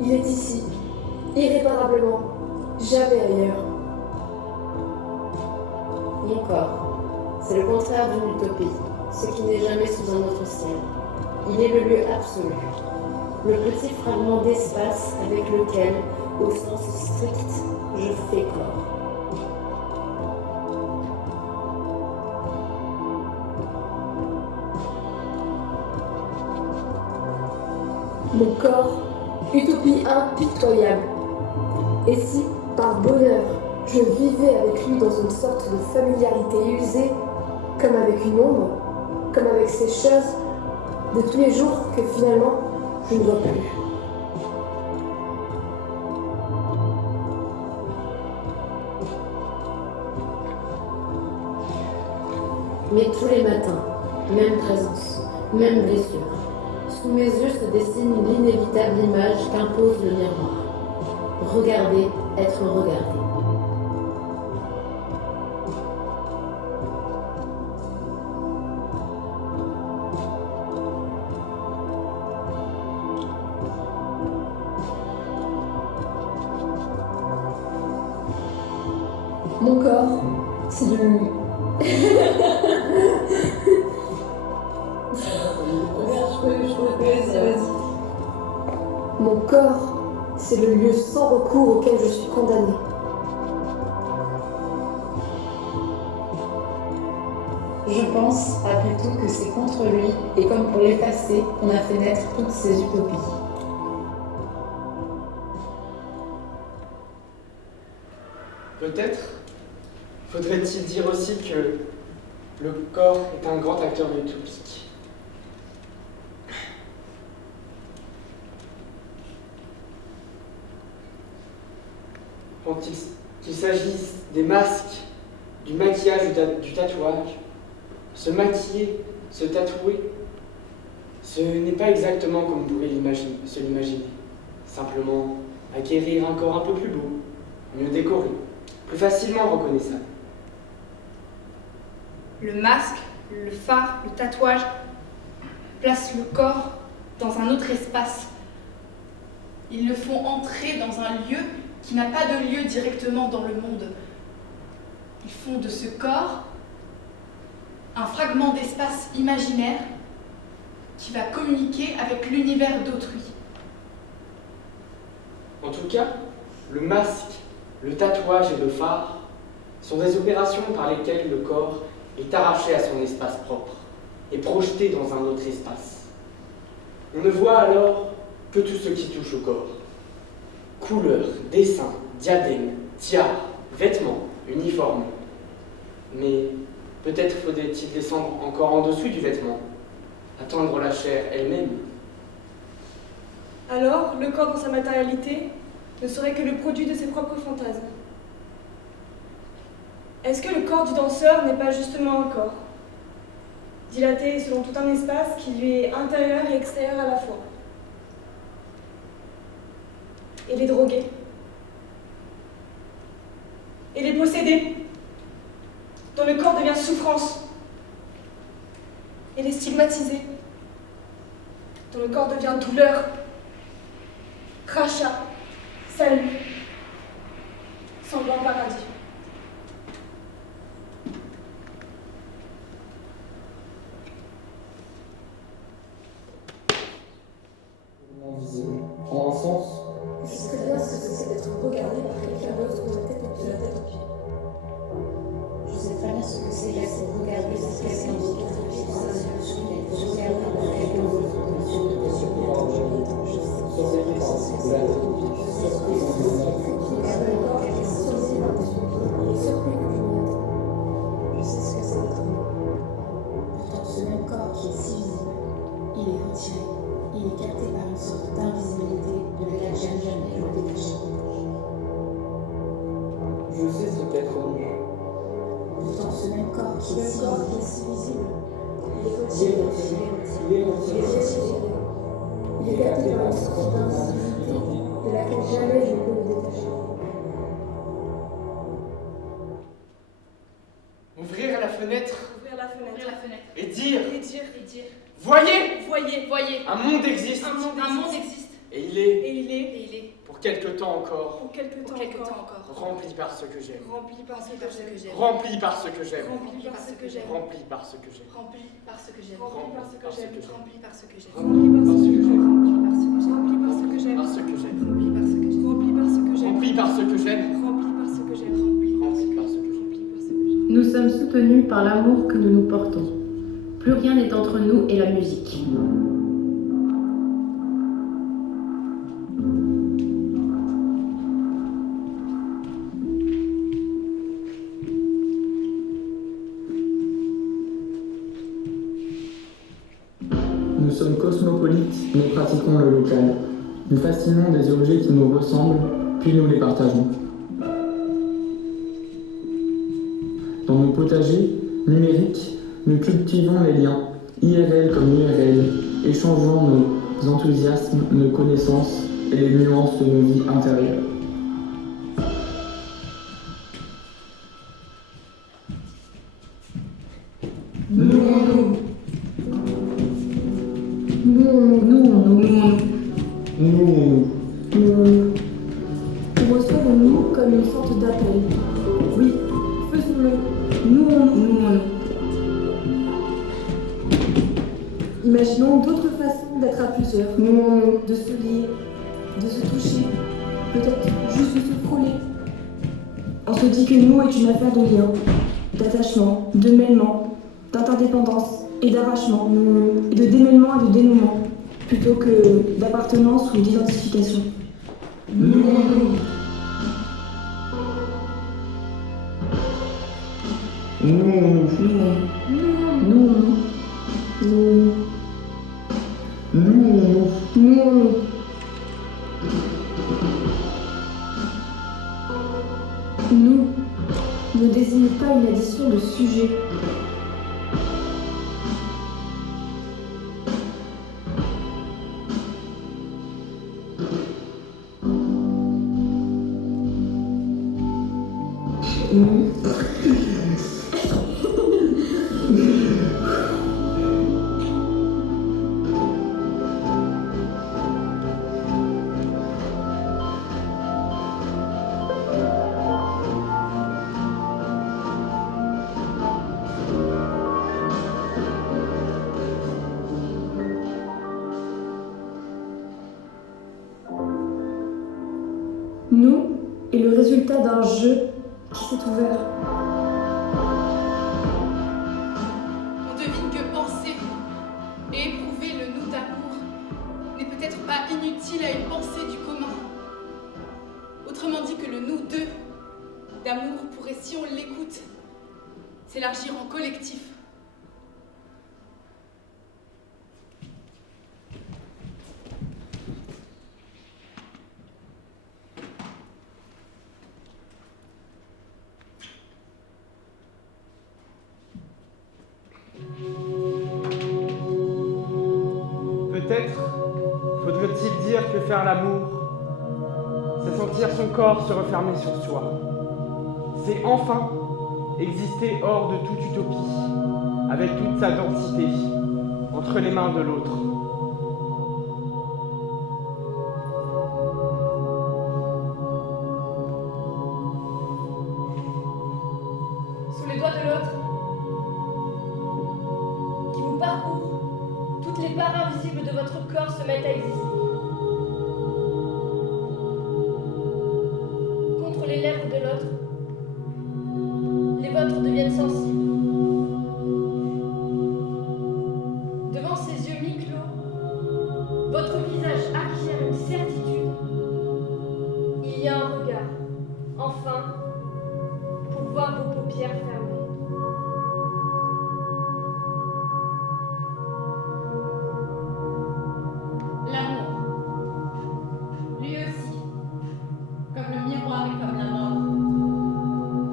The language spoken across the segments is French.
Il est ici, irréparablement, jamais ailleurs. Mon corps, c'est le contraire d'une utopie, ce qui n'est jamais sous un autre ciel. Il est le lieu absolu, le petit fragment d'espace avec lequel, au sens strict, je fais corps. Mon corps, utopie impitoyable. Et si, par bonheur, je vivais avec lui dans une sorte de familiarité usée, comme avec une ombre, comme avec ces choses de tous les jours que finalement je ne vois plus. Mais tous les matins, même présence, même blessure. Sous mes yeux se dessine l'inévitable image qu'impose le miroir. Regarder, être regardé. Mon corps, c'est de lui. Mon corps, c'est le lieu sans recours auquel je suis condamnée. Je pense, après tout, que c'est contre lui, et comme pour l'effacer, qu'on a fait naître toutes ces utopies. Peut-être faudrait-il dire aussi que le corps est un grand acteur utopique. Qu'il s'agisse des masques, du maquillage ou du tatouage, se maquiller, se tatouer, ce n'est pas exactement comme on pourrait se l'imaginer. Simplement acquérir un corps un peu plus beau, mieux décoré, plus facilement reconnaissable. Le masque, le phare, le tatouage placent le corps dans un autre espace. Ils le font entrer dans un lieu qui n'a pas de lieu directement dans le monde. Ils font de ce corps un fragment d'espace imaginaire qui va communiquer avec l'univers d'autrui. En tout cas, le masque, le tatouage et le phare sont des opérations par lesquelles le corps est arraché à son espace propre et projeté dans un autre espace. On ne voit alors que tout ce qui touche au corps. Couleurs, dessins, diadèmes, tiares, vêtements, uniformes. Mais peut-être faudrait-il descendre encore en dessous du vêtement, atteindre la chair elle-même. Alors, le corps dans sa matérialité ne serait que le produit de ses propres fantasmes. Est-ce que le corps du danseur n'est pas justement un corps, dilaté selon tout un espace qui lui est intérieur et extérieur à la fois? Et les drogués, et les possédés, dont le corps devient souffrance, et les stigmatisés, dont le corps devient douleur, crachat, salut, sanglant paradis. Invisible. En un sens, Je sais bien ce que c'est d'être regardé par quelqu'un d'autre de la tête aux pieds. Je sais très bien ce que c'est d'être regardé par quelqu'un d'autre. Regardé par quelqu'un d'autre. sur cette essence de la Je sais ce que c'est d'être heureux. Pourtant, ce même corps qui est si visible, il est retiré, il est capté par une sorte d'invisibilité de laquelle j'aime jamais me détacher. Je sais ce qu'être nu. Pourtant, ce même corps qui est si visible, Il est retiré. Il est retiré. Il est capté par une sorte d'invisibilité de laquelle jamais je ne peux me détacher. Ouvrir la fenêtre Ouvrir la fenêtre. et dire Et dire. « Voyez, Voyez, un monde existe un monde existe. Et il est, Et il est, Et il est, pour quelque temps encore, pour quelque pour temps quelque temps encore, encore, rempli par ce que j'aime. rempli par ce que j'aime. Rempli par ce que j'aime. Rempli par ce que j'aime. Rempli par ce que j'aime. rempli par ce que j'aime, Rempli par ce que j'aime. rempli par ce que j'aime, Rempli par ce que j'aime. rempli par ce que j'aime, Rempli par ce que j'aime. rempli par ce que j'aime, Rempli par ce que j'aime. Rempli par ce que j'aime. Rempli par ce que j'aime. Rempli par ce que j'aime. Nous sommes soutenus par l'amour que nous nous portons. Plus rien n'est entre nous et la musique. Nous sommes cosmopolites, mais pratiquons le local. Nous fascinons des objets qui nous ressemblent, puis nous les partageons. Dans nos potagers numériques, nous cultivons les liens, IRL comme URL, échangeant nos enthousiasmes, nos connaissances et les nuances de nos vies intérieures. On reçoit le nous comme une sorte d'appel. Oui, faisons-le. Nous. Imaginons d'autres façons d'être à plusieurs. De se lier, de se toucher, peut-être juste de se frôler. On se dit que nous est une affaire de lien, d'attachement, de mêlement, d'interdépendance et d'arrachement, et de démêlement et de dénouement, plutôt que d'appartenance ou d'identification. Nous ne désigne pas une addition de sujets. Nous est le résultat d'un jeu qui s'est ouvert. On devine que penser et éprouver le nous d'amour n'est peut-être pas inutile à une pensée du commun. Autrement dit que le nous d'eux d'amour pourrait, si on l'écoute, s'élargir en collectif. Peut-être faudrait-il dire que faire l'amour, c'est sentir son corps se refermer sur soi. C'est enfin exister hors de toute utopie, avec toute sa densité, entre les mains de l'autre. Sous les doigts de l'autre, qui vous parcourt, toutes les parts invisibles de votre corps se mettent à exister. Contre les lèvres de l'autre, les vôtres deviennent sensibles. Devant ses yeux mi-clos, votre visage acquiert une certitude. Il y a un regard, enfin, pour voir vos paupières fermées. L'amour, lui aussi, comme le miroir et comme la mort,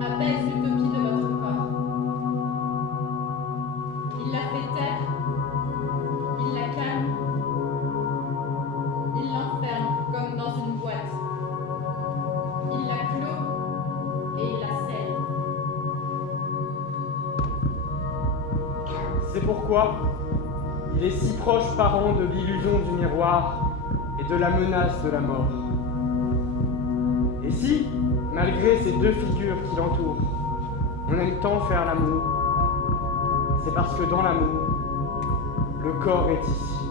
apaise l'utopie de votre corps. Il la fait taire, il la calme, il l'enferme comme dans une boîte. Il la clôt et il la scelle. C'est pourquoi il est si proche parent de l'illusion du miroir et de la menace de la mort. Et si, malgré ces deux figures qui l'entourent, on aime tant faire l'amour, c'est parce que dans l'amour, le corps est ici.